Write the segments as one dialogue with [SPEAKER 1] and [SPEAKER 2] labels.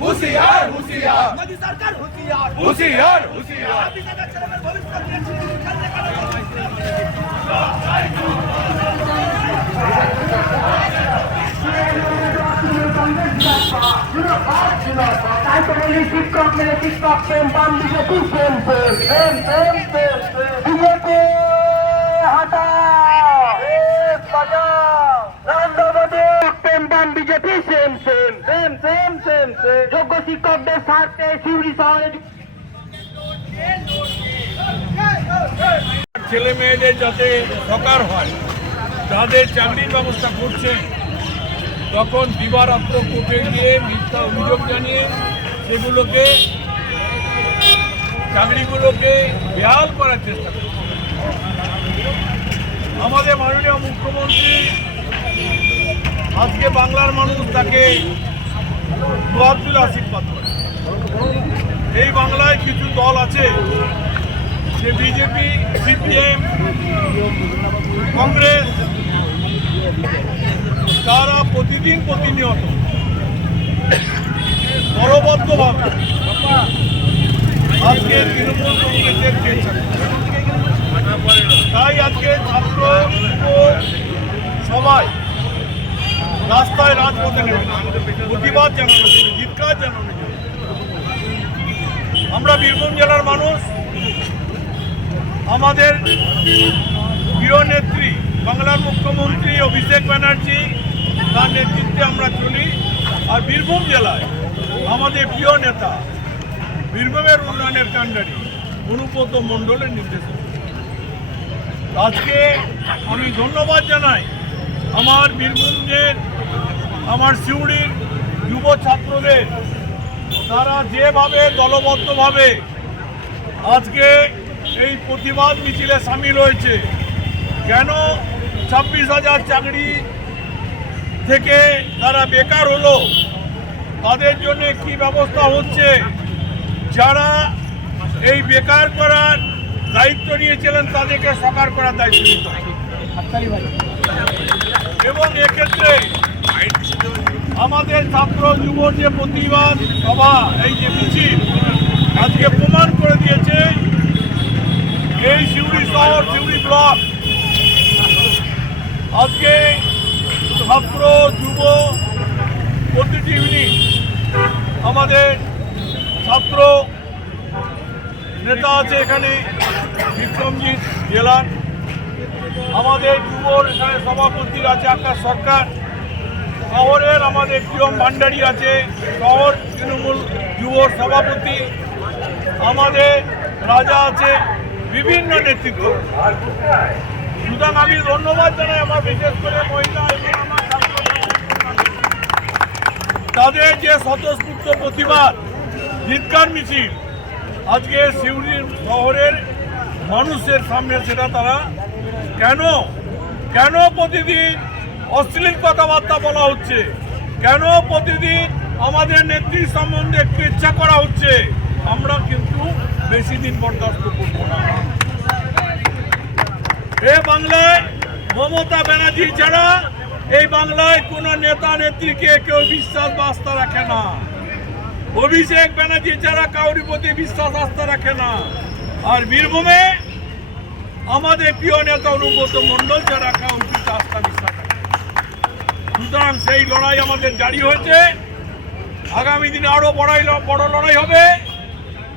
[SPEAKER 1] হুঁশিয়ার হুঁশিয়ার
[SPEAKER 2] মোদী সরকার হুঁশিয়ার
[SPEAKER 1] হুঁশিয়ার হুঁশিয়ার
[SPEAKER 2] হাফিজাদের ছেলেমেয়ের ভবিষ্যৎ নিয়ে চিন্তিত খেলতে পারে
[SPEAKER 3] তাই তো বলি শিক্ষক মেলে শিক্ষক প্রেম বাম দিকে তুই প্রেম প্রেম প্রেম প্রেম প্রেম প্রেম বিজেপি হটাও দেশ বাঁচাও নরেন্দ্র বাম BJP same same same same same same যোগ্য শিক্ষকদের স্বার্থে
[SPEAKER 4] ছেলে মেয়েদের যাতে সকার হয়, যাদের চাকরির ব্যবস্থা করছে, তখন দিবারাত্র কোর্টে গিয়ে মিথ্যা অভিযোগ জানিয়ে সেগুলোকে, চাকরিগুলোকে বেহাল করার চেষ্টা করছে। আমাদের মাননীয় মুখ্যমন্ত্রী আজকে বাংলার মানুষ তাকে আশীর্বাদ করে। এই বাংলায় কিছু দল আছে, যে বিজেপি, সিপিএম, কংগ্রেস, তারা প্রতিদিন প্রতিনিয়ত দলবদ্ধভাবে আজকে তৃণমূল কংগ্রেসের যে তাই আজকে ছাত্র যুব সবাই রাস্তায় রাজপথে নেমে আমরা বীরভূম জেলার মানুষ, আমাদের প্রিয় নেত্রী, বাংলার মুখ্যমন্ত্রী অভিষেক ব্যানার্জি, তার নেতৃত্বে আমরা চলি। আর বীরভূম জেলায় আমাদের প্রিয় নেতা, বীরভূমের উন্নয়নের কাণ্ডারি, অনুব্রত মণ্ডলের নির্দেশে আজকে আমি ধন্যবাদ জানাই আমার বীরভূমের আমার সিউড়ির যুব ছাত্রদের, তারা যেভাবে দলবদ্ধভাবে আজকে এই প্রতিবাদ মিছিলে সামিল হয়েছে, কেন ছাব্বিশ হাজার চাকরি থেকে তারা বেকার হলো, তাদের জন্য কি ব্যবস্থা হচ্ছে, যারা এই বেকার করার দায়িত্ব নিয়েছিলেন তাদেরকে সকার করার দায়িত্ব নিতে এবং এক্ষেত্রে আমাদের ছাত্র যুব যে প্রতিবাদ সভা, এই যে মিছিল, আজকে প্রমাণ করে দিয়েছে এই সিউড়ি শহর, সিউড়ি ব্লক। আজকে ছাত্র, যুব, প্রতিটি ইউনিট, আমাদের ছাত্র নেতা আছে এখানে, বিক্রমজিৎ জেলার। আমাদের যুবর এখানে সভাপতি আছে আকাশ সরকার। শহরের আমাদের প্রিয়ম ভান্ডারী আছে, শহর তৃণমূল যুব সভাপতি, আমাদের রাজা আছে, বিভিন্ন নেতৃত্ব। সুতরাং আমি ধন্যবাদ জানাই আমার বিশেষ করে মহিলা তাদের যে স্বতঃস্ফূর্ত প্রতিবাদ চিৎকার মিছিল, আজকে সিউড়ি শহরের মানুষের সামনে সেটা তারা কেন কেন প্রতিদিন অশ্লীল কথাবার্তা বলা হচ্ছে। কেন প্রতিদিন আমাদের নেত্রী সম্বন্ধে একটু ইচ্ছা করা হচ্ছে? আমরা কিন্তু বেশি দিন বরদাস্ত করব না। এ বাংলায় মমতা ব্যানার্জি ছাড়া এই বাংলায় কোনো নেতা নেত্রীকে কেউ বিশ্বাস আস্থা রাখে না। অভিষেক ব্যানার্জি ছাড়া কাউরি প্রতি বিশ্বাস আস্থা রাখে না। আর বীরভূমে আমাদের প্রিয় নেতা অনুব্রত মণ্ডল কাউরি প্রতি আস্থা বিশ্বাস। সুতরাং সেই লড়াই আমাদের জারি হয়েছে। আগামী দিনে আরও বড়াই বড় লড়াই হবে।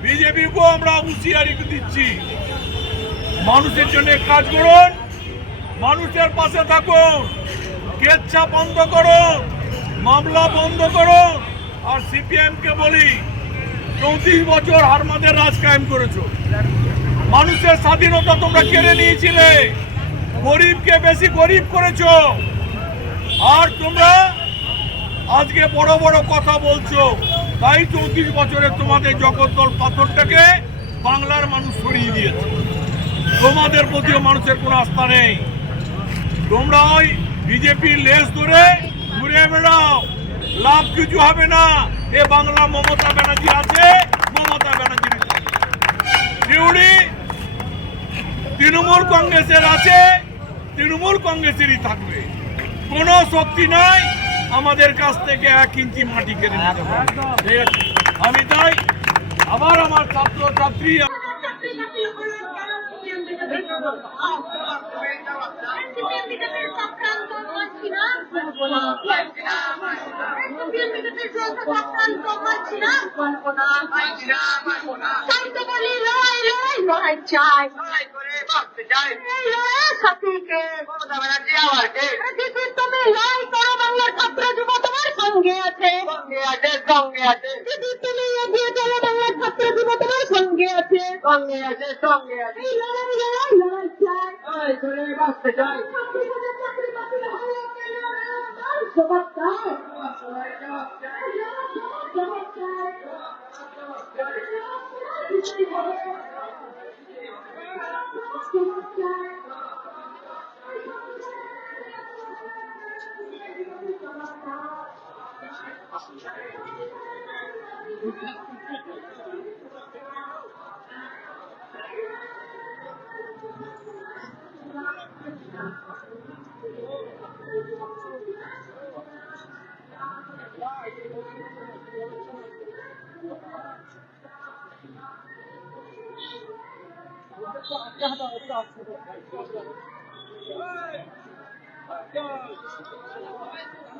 [SPEAKER 4] বিজেপিকেও আমরা হুঁশিয়ারি দিচ্ছি। মানুষের জন্য কাজ করুন। মানুষের পাশে থাকুন। কেচ্ছা বন্ধ করুন। মামলা বন্ধ করুন। আর সিপিএম কে বলি, চৌত্রিশ বছর হারমাদের রাজ কায়েম করেছ। মানুষের স্বাধীনতা তোমরা কেড়ে নিয়েছিলে। গরিবকে বেশি গরিব করেছ। আর তোমরা আজকে বড় বড় কথা বলছো, তাই চৌত্রিশ বছরে তোমাদের জগদ্দল পাথরটাকে বাংলার মানুষ সরিয়ে দিয়েছে। তোমাদের প্রতিও মানুষের কোনো আস্থা নেই। তোমরা ওই বিজেপির লেস ধরে ঘুরে বেড়াও। লাভ কিছু হবে না। এ বাংলা মমতা ব্যানার্জি আছে, মমতা ব্যানার্জি শিউড়ি তৃণমূল কংগ্রেসের আছে, তৃণমূল কংগ্রেসেরই থাকবে। কোনো শক্তি নাই। আমাদের কাছ থেকে এক ইঞ্চি মাটি কেড়ে নিতে আছে? আমি তাই আবার আমার ছাত্র ছাত্রী
[SPEAKER 3] মমতা ব্যানার্জি
[SPEAKER 2] লড়াই করো বাংলার ছাত্র যুব তোমার সঙ্গে আছে।
[SPEAKER 3] সঙ্গে আছে সঙ্গে আছে।
[SPEAKER 2] দিদি তুমি এগিয়ে চলো বাংলার ছাত্র যুব তোমার সঙ্গে আছে।
[SPEAKER 3] সঙ্গে আছে সঙ্গে আছে।
[SPEAKER 2] লড়াই লড়াই লড়াই চাই।
[SPEAKER 3] লড়াই করে বাঁচতে চাই।
[SPEAKER 2] চাকরি করে 야, 야, 야.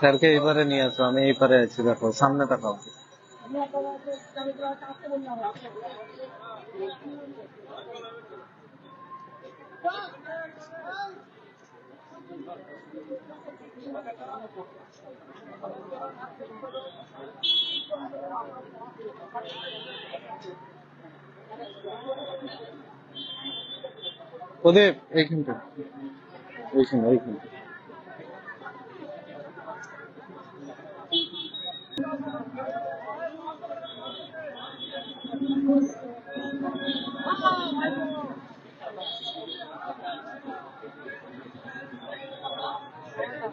[SPEAKER 5] স্যারকে এইবারে নিয়ে আসো আমি এই পারে আছি দেখো সামনে তাকাও। প্রদীপ এইখানটা এইখানে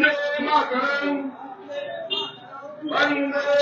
[SPEAKER 1] वंदे मातरम वंदे